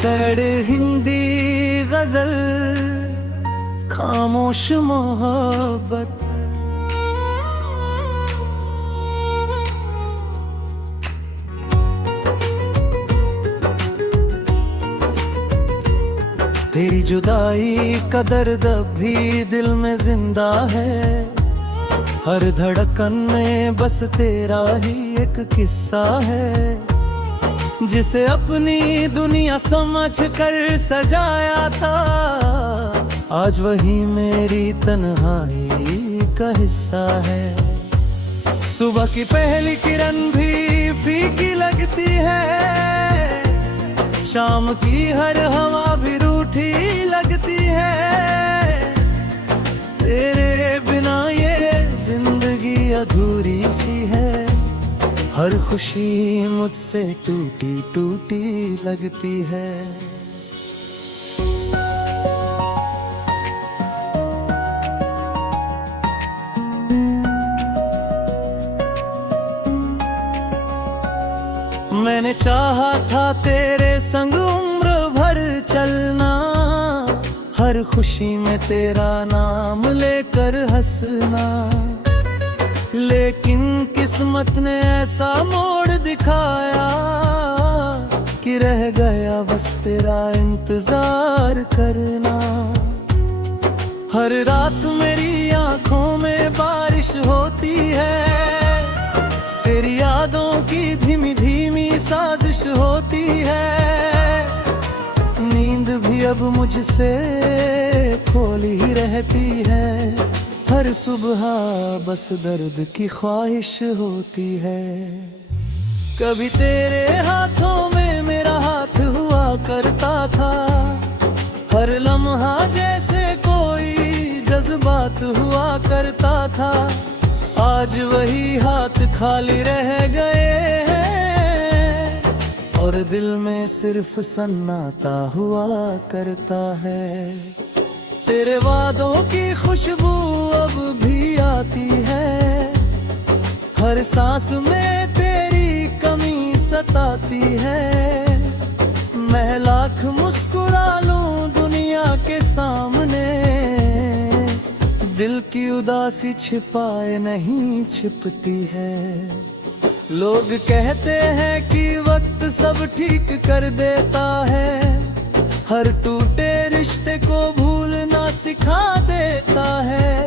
Sad Hindi गजल, खामोश मोहब्बत, तेरी जुदाई का दर्द भी दिल में जिंदा है। हर धड़कन में बस तेरा ही एक किस्सा है, जिसे अपनी दुनिया समझ कर सजाया था। आज वही मेरी तन्हाई का हिस्सा है। सुबह की पहली किरण भी फीकी लगती है, शाम की हर हवा भी रूठी लगती है। तेरे बिना ये जिंदगी अधूरी सी है, हर खुशी मुझसे टूटी टूटी लगती है। मैंने चाहा था तेरे संग उम्र भर चलना, हर खुशी में तेरा नाम लेकर हंसना। लेकिन किस्मत ने ऐसा मोड़ दिखाया कि रह गया बस तेरा इंतजार करना। हर रात मेरी आंखों में बारिश होती है, तेरी यादों की धीमी धीमी साजिश होती है। नींद भी अब मुझसे खोली ही रहती है, हर सुबह बस दर्द की ख्वाहिश होती है। कभी तेरे हाथों में मेरा हाथ हुआ करता था, हर लम्हा जैसे कोई जज्बात हुआ करता था। आज वही हाथ खाली रह गए हैं, और दिल में सिर्फ सन्नाटा हुआ करता है। तेरे वादों की खुशबू अब भी आती है, हर सांस में तेरी कमी सताती है। मैं लाख मुस्कुरा लूं दुनिया के सामने, दिल की उदासी छिपाए नहीं छिपती है। लोग कहते हैं कि वक्त सब ठीक कर देता है, हर टूटे रिश्ते को भूलना सिखा देता है।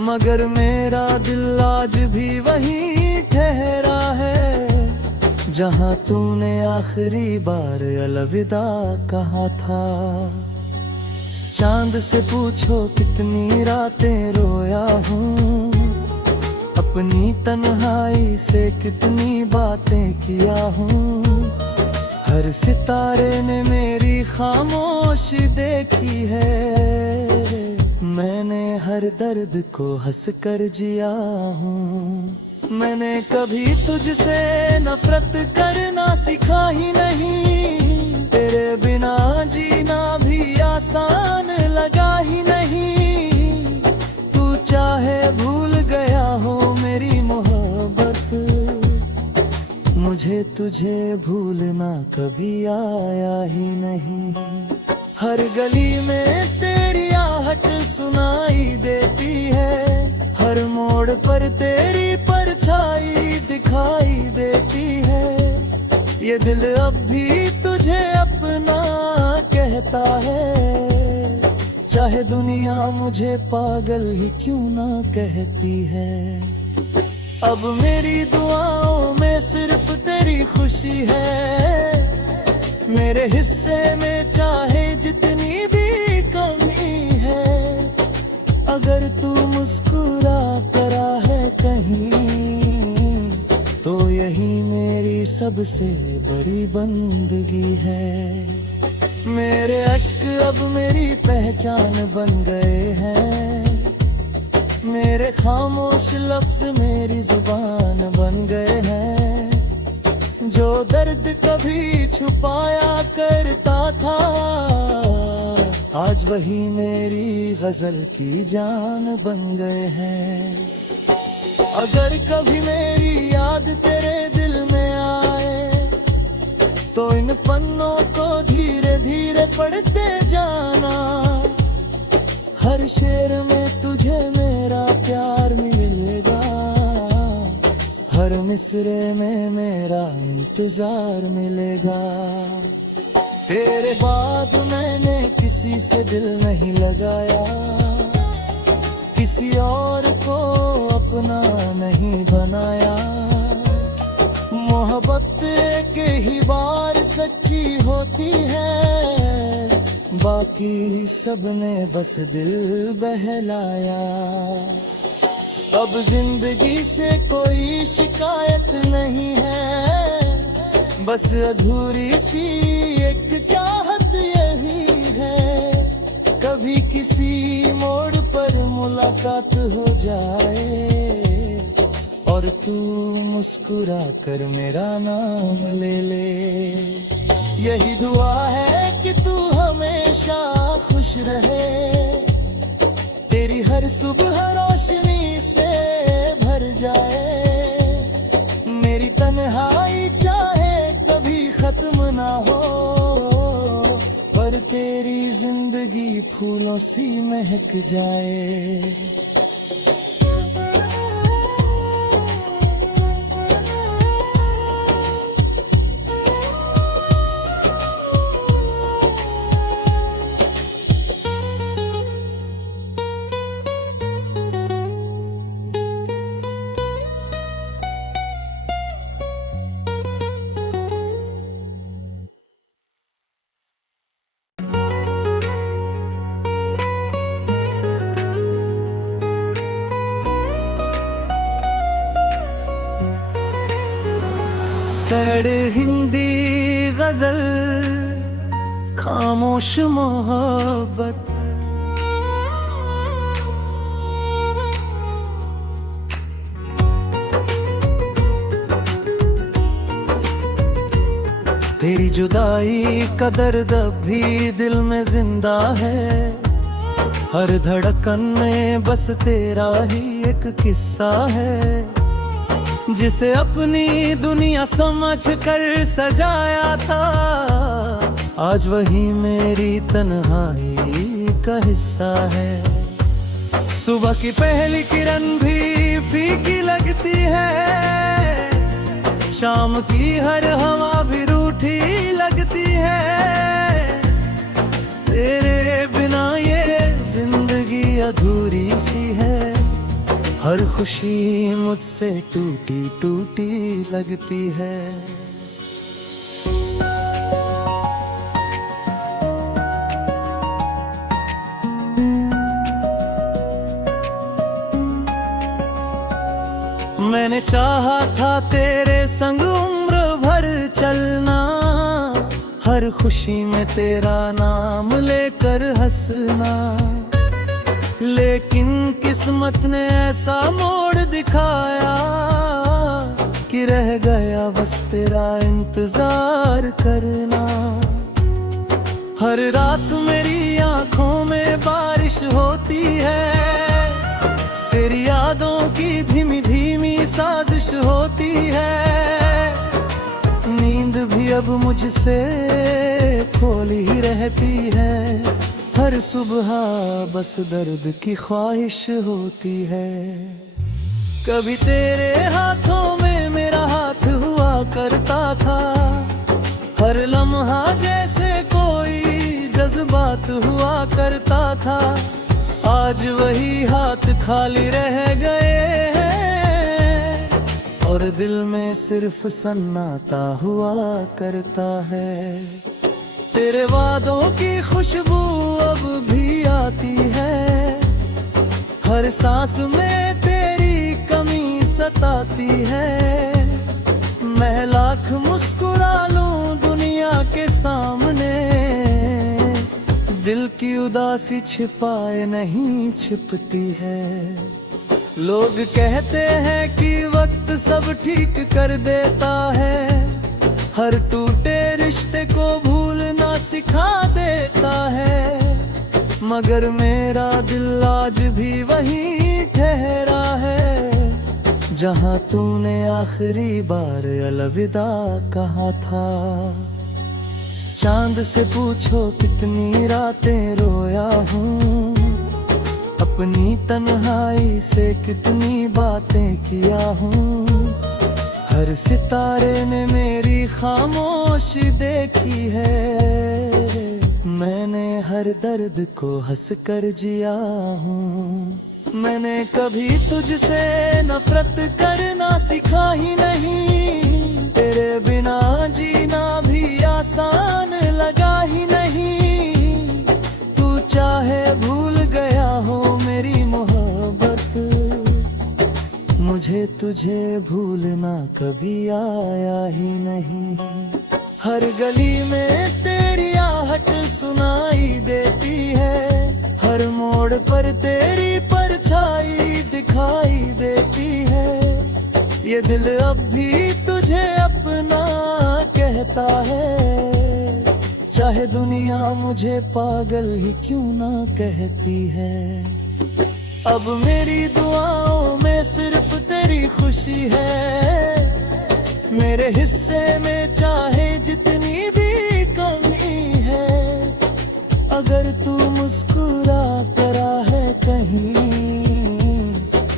मगर मेरा दिल आज भी वहीं ठहरा है, जहां तूने आखिरी बार अलविदा कहा था। चांद से पूछो कितनी रातें रोया हूँ, अपनी तन्हाई से कितनी बातें किया हूँ। हर सितारे ने मेरी खामोशी देखी है, मैंने हर दर्द को हंस कर जिया हूँ। मैंने कभी तुझसे नफरत करना सीखा ही नहीं, तेरे बिना जीना भी आसान लगा ही नहीं। तू चाहे भूल गया हो मेरी मोहब्बत, मुझे तुझे भूलना कभी आया ही नहीं। हर गली में तेरी आहट सुनाई देती है, हर मोड़ पर तेरी परछाई दिखाई देती है। ये दिल अब भी तुझे अपना कहता है, चाहे दुनिया मुझे पागल ही क्यों ना कहती है। अब मेरी दुआओं में सिर्फ तेरी खुशी है, मेरे हिस्से में चाहे जितनी भी कमी है। अगर तू मुस्कुरा करा है कहीं, तो यही मेरी सबसे बड़ी बंदगी है। मेरे अश्क अब मेरी पहचान बन गए हैं, मेरे खामोश लफ्ज मेरी जुबान बन गए हैं। जो दर्द कभी छुपाया करता था, आज वही मेरी गजल की जान बन गए हैं। अगर कभी मेरी याद तेरे दिल में आए, तो इन पन्नों को धीरे धीरे पढ़ते जाना, हर शेर में तुझे मेरा प्यार मिलेगा, हर मिसरे में मेरा इंतजार मिलेगा। तेरे बाद मैंने किसी से दिल नहीं लगाया, किसी और को अपना नहीं बनाया। मोहब्बत एक ही बार सच्ची होती है, बाकी सबने बस दिल बहलाया। अब जिंदगी से कोई शिकायत नहीं है, बस अधूरी सी एक चाहत यही है, कभी किसी मोड़ पर मुलाकात हो जाए और तू मुस्कुरा कर मेरा नाम ले ले। यही दुआ है कि तू हमेशा खुश रहे, तेरी हर सुबह रोशनी से भर जाए, मेरी तन्हाई चाहे कभी खत्म ना हो, पर तेरी जिंदगी फूलों सी महक जाए। सैड हिंदी गजल, खामोश मोहब्बत, तेरी जुदाई का दर्द भी दिल में जिंदा है, हर धड़कन में बस तेरा ही एक किस्सा है, जिसे अपनी दुनिया समझ कर सजाया था, आज वही मेरी तन्हाई का हिस्सा है। सुबह की पहली किरण भी फीकी लगती है, शाम की हर हवा भी रूठी लगती है, तेरे बिना ये जिंदगी अधूरी सी है, हर खुशी मुझसे टूटी टूटी लगती है। मैंने चाहा था तेरे संग उम्र भर चलना, हर खुशी में तेरा नाम लेकर हंसना, लेकिन किस्मत ने ऐसा मोड़ दिखाया कि रह गया बस तेरा इंतजार करना। हर रात मेरी आंखों में बारिश होती है, तेरी यादों की धीमी धीमी साजिश होती है, नींद भी अब मुझसे खोली ही रहती है, हर सुबह बस दर्द की ख्वाहिश होती है। कभी तेरे हाथों में मेरा हाथ हुआ करता था, हर लम्हा जैसे कोई जज्बात हुआ करता था, आज वही हाथ खाली रह गए हैं और दिल में सिर्फ सन्नाटा हुआ करता है। तेरे वादों की खुशबू अब भी आती है, हर सांस में तेरी कमी सताती है, मैं लाख मुस्कुरा लूं दुनिया के सामने, दिल की उदासी छिपाए नहीं छिपती है। लोग कहते हैं कि वक्त सब ठीक कर देता है, हर टूटे रिश्ते को भूलना सिखा देता है, मगर मेरा दिल आज भी वहीं ठहरा है, जहां तूने आखिरी बार अलविदा कहा था। चांद से पूछो कितनी रातें रोया हूँ, अपनी तन्हाई से कितनी बातें किया हूँ। हर सितारे ने मेरी खामोशी देखी है, मैंने हर दर्द को हंस कर जिया हूँ। मैंने कभी तुझसे नफरत करना सीखा ही नहीं, तेरे बिना जीना भी आसान लगा ही नहीं। तू चाहे भूल गया हो मेरी मोहब्बत, मुझे तुझे भूलना कभी आया ही नहीं। हर गली में तेरी आहट सुनाई देती है, हर मोड़ पर तेरी परछाई दिखाई देती है। ये दिल अब भी तुझे अपना कहता है, चाहे दुनिया मुझे पागल ही क्यों ना कहती है। अब मेरी दुआओं में सिर्फ तेरी खुशी है, मेरे हिस्से में चाहे जितनी भी कमी है। अगर तू मुस्कुरा करा है कहीं,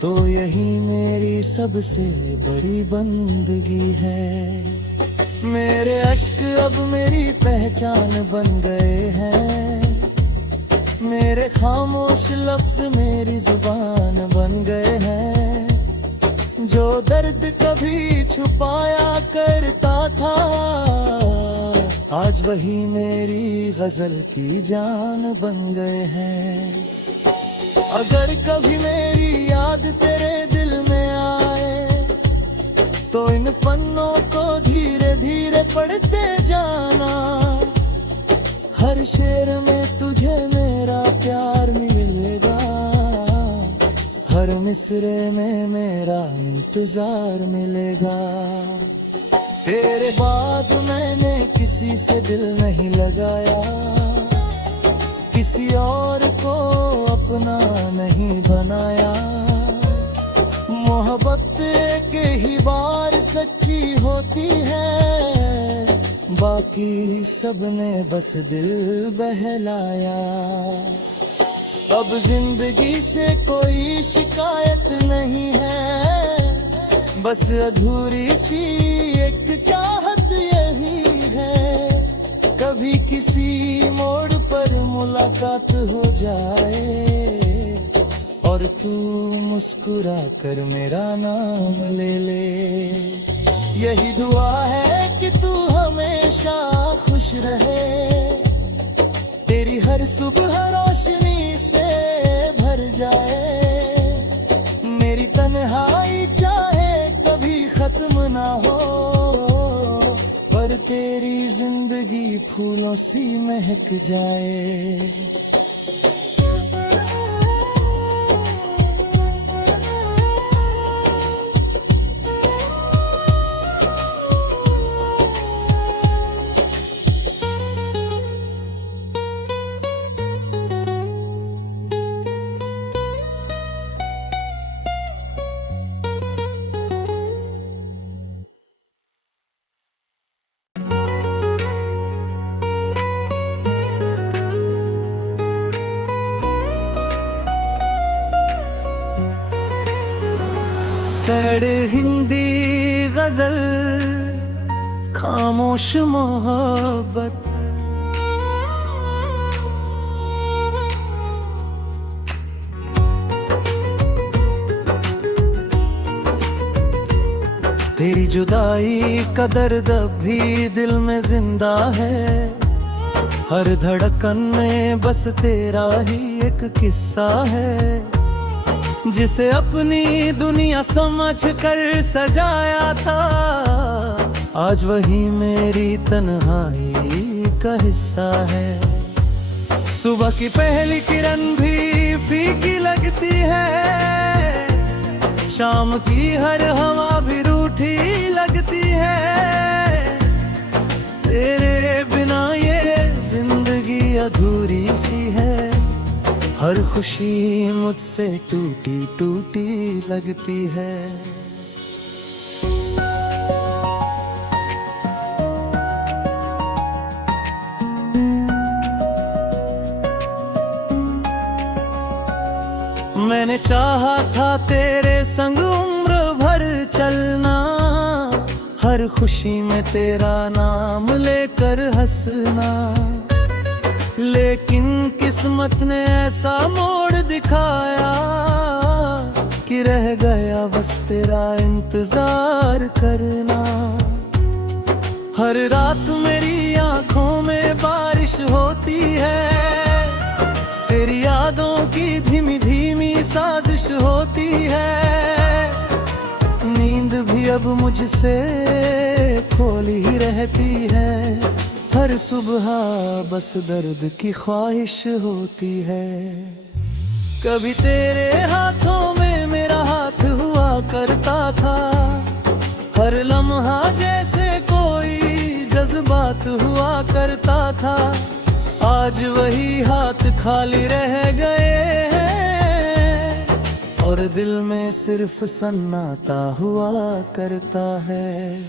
तो यही मेरी सबसे बड़ी बंदगी है। मेरे अश्क अब मेरी पहचान बन गए हैं, मेरे खामोश लफ्ज मेरी जुबान बन गए हैं। जो दर्द कभी छुपाया करता था, आज वही मेरी गजल की जान बन गए हैं। अगर कभी मेरी याद तेरे दिल में आए, तो इन पन्नों को धीरे धीरे पढ़ते जाना। हर शेर में तुझे मेरा प्यार मिलेगा, हर मिसरे में मेरा इंतजार मिलेगा। तेरे बाद मैंने किसी से दिल नहीं लगाया, किसी और को अपना नहीं बनाया। मोहब्बत के ही बार सच्ची होती है, बाकी सबने बस दिल बहलाया। अब जिंदगी से कोई शिकायत नहीं है, बस अधूरी सी एक चाहत यही है। कभी किसी मोड़ पर मुलाकात हो जाए, और तू मुस्कुरा कर मेरा नाम ले ले। यही दुआ है कि तू हमेशा खुश रहे, तेरी हर सुबह रोशनी से भर जाए। मेरी तन्हाई चाहे कभी खत्म ना हो, पर तेरी जिंदगी फूलों सी महक जाए। सैड हिंदी गजल, खामोश मोहब्बत। तेरी जुदाई का दर्द भी दिल में जिंदा है, हर धड़कन में बस तेरा ही एक किस्सा है। जिसे अपनी दुनिया समझ कर सजाया था, आज वही मेरी तन्हाई का हिस्सा है। सुबह की पहली किरण भी फीकी लगती है, शाम की हर हवा भी रूठी लगती है। तेरे बिना ये जिंदगी अधूरी सी है, हर खुशी मुझसे टूटी टूटी लगती है। मैंने चाहा था तेरे संग उम्र भर चलना, हर खुशी में तेरा नाम लेकर हंसना। लेकिन किस्मत ने ऐसा मोड़ दिखाया कि रह गया बस तेरा इंतजार करना। हर रात मेरी आंखों में बारिश होती है, तेरी यादों की धीमी धीमी साजिश होती है। नींद भी अब मुझसे खोली ही रहती है, हर सुबह बस दर्द की ख्वाहिश होती है। कभी तेरे हाथों में मेरा हाथ हुआ करता था, हर लम्हा जैसे कोई जज्बात हुआ करता था। आज वही हाथ खाली रह गए हैं, और दिल में सिर्फ सन्नाटा हुआ करता है।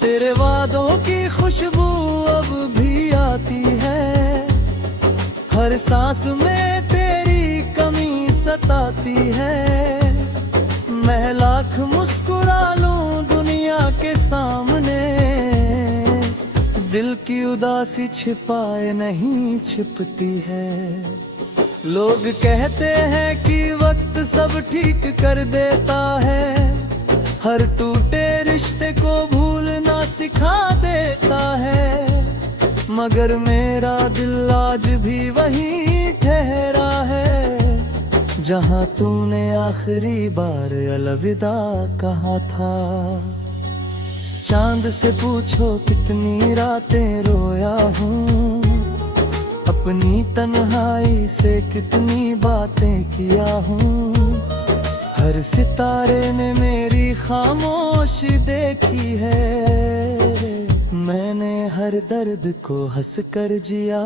तेरे वादों की खुशबू अब भी आती है, हर सांस में तेरी कमी सताती है। मैं लाख मुस्कुरा लूं दुनिया के सामने, दिल की उदासी छिपाए नहीं छिपती है। लोग कहते हैं कि वक्त सब ठीक कर देता है, हर टूटे रिश्ते को भूलना सिखा देता है। मगर मेरा दिल आज भी वहीं ठहरा है, जहां तूने आखिरी बार अलविदा कहा था। चांद से पूछो कितनी रातें रोया हूँ, अपनी तन्हाई से कितनी बातें किया हूँ। हर सितारे ने मेरी खामोशी देखी है, मैंने हर दर्द को हंस कर जिया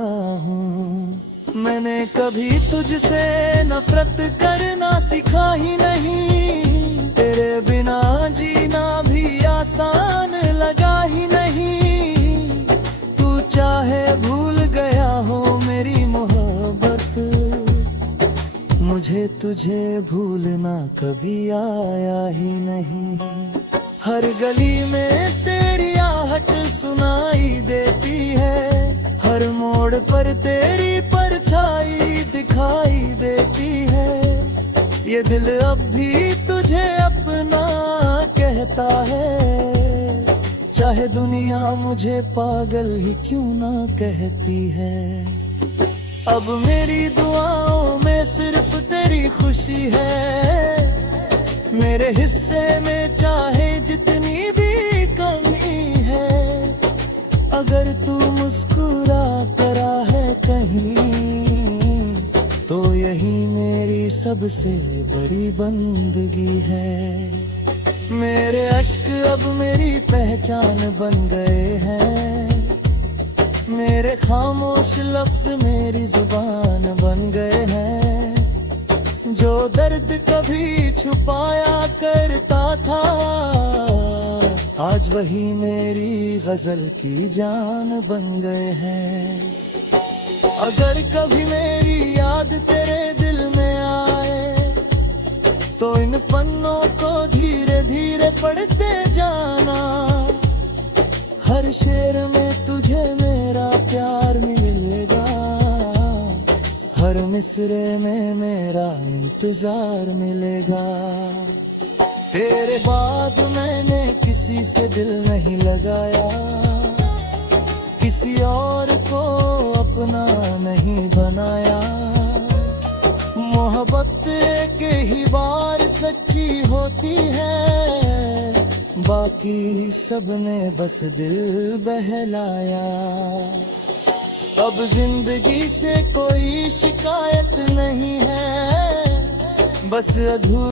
हूँ। मैंने कभी तुझसे नफरत करना सीखा ही नहीं, तेरे बिना जीना भी आसान लगा ही नहीं। तू चाहे भूल गया हो मेरी मोहब्बत, मुझे तुझे भूलना कभी आया ही नहीं। हर गली में तेरी आहट सुनाई देती है, हर मोड़ पर तेरी परछाई दिखाई देती है। ये दिल अब भी तुझे अपना कहता है, चाहे दुनिया मुझे पागल ही क्यों ना कहती है। अब मेरी दुआओं में सिर्फ तेरी खुशी है, मेरे हिस्से में चाहे जितनी भी कमी है। अगर तू मुस्कुरा करा है कहीं, तो यही मेरी सबसे बड़ी बंदगी है। मेरे अश्क अब मेरी पहचान बन गए हैं, मेरे खामोश लफ्ज मेरी जुबान बन गए हैं। जो दर्द कभी छुपाया करता था, आज वही मेरी गजल की जान बन गए हैं। अगर कभी मेरी याद तेरे दिल में आए, तो इन पन्नों को धीरे धीरे पढ़ते जाना। हर शेर में तुझे मेरा प्यार मिलेगा, हर मिसरे में मेरा इंतजार मिलेगा। तेरे बाद मैंने किसी से दिल नहीं लगाया, किसी और को अपना नहीं बनाया। मोहब्बत एक ही बार सच्ची होती है, बाकी सबने बस दिल बहलाया। अब जिंदगी से कोई शिकायत नहीं है, बस अधूरी